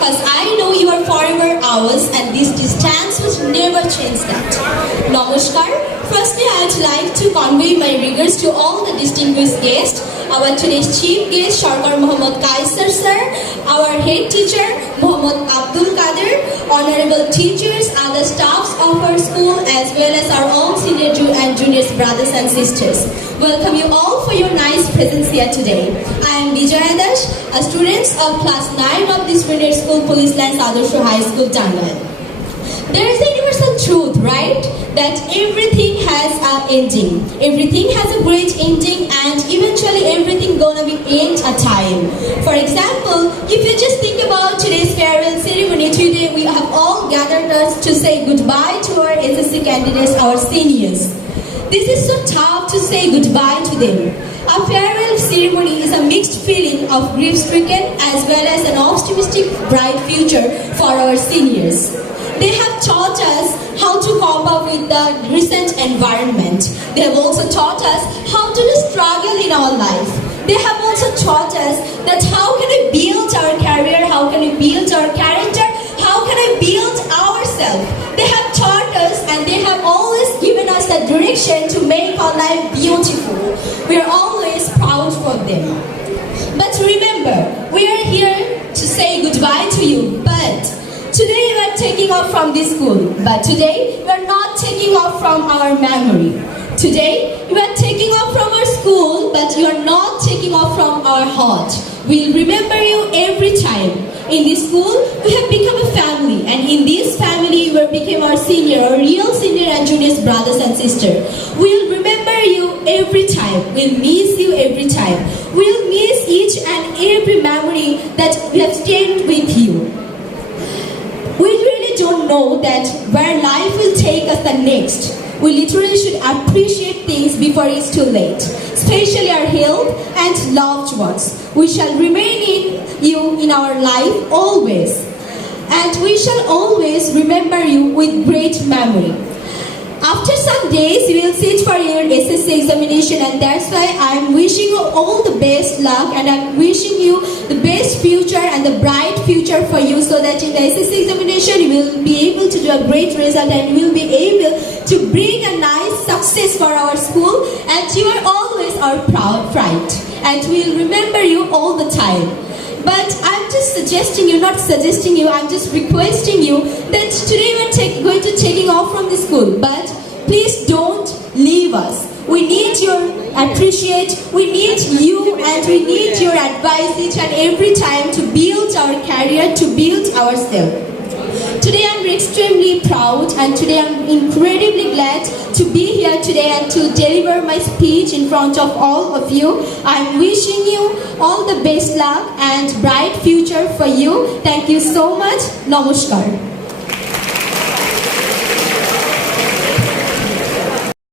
Because I know you are forever ours and this distance will never change that. Namaskar. Firstly, I would like to convey my regards to all the distinguished guests. Our today's chief guest, Sarkar Muhammad Kaisar sir, our head teacher, Muhammad Abdul Kadir, honorable teachers, other staffs of our school, as well as our own senior and juniors brothers and sisters. Welcome you all for your nice presence here today. I am Bijoya, a student of class 9 of this Winter School Police Lines Adarsha High School, Tangail. There is a universal truth, right? That everything has an ending. Everything has a great ending and eventually everything gonna be end a time. For example, if you just think about today's farewell ceremony, today we have all gathered us to say goodbye to our SSC candidates, our seniors. This is so tough to say goodbye to them. A farewell ceremony is a mixed feeling of grief-stricken as well as an optimistic bright future for our seniors. They have taught us how to cope up with the recent environment. They have also taught us how to struggle in our life. They have also taught us that how can we build our career, how can we build our character, how can we build ourselves. They have taught us and they have always given us the direction to make our life beautiful. We are always proud for them. But remember, we are here to say goodbye to you, but today we are taking off from this school, but today we are not taking off from our memory. Today we are taking off from our school, but you are not taking off from our heart. We'll remember you every time. In this school, we have become a family, and in this family, we became our senior, our real senior and juniors brothers and sisters. We'll remember you every time. We'll miss you every time. We'll miss each and every memory that we have stayed with you. We really don't know that where life will take us the next. We literally should appreciate things before it's too late, especially our health and loved ones. We shall remain in you in our life always, and we shall always remember you with great memory. After some days, you will sit for your SSC examination, and that's why I'm wishing you all the best luck, and I'm wishing you the best future and the bright future for you, so that in the SSC examination, you will be able to do a great result and you will be able to bring a nice success for our school, and you are always our proud pride, and we'll remember you all the time. But I'm just suggesting you, not suggesting you, I'm just requesting you that today we're going to taking off from the school. But please don't leave us. We need your appreciate, we need you, and we need your advice each and every time to build our career, to build ourselves. Today I'm extremely proud, and today I'm incredibly glad to be here today and to deliver my speech in front of all of you. I'm wishing you all the best luck and bright future for you. Thank you so much. Namaskar.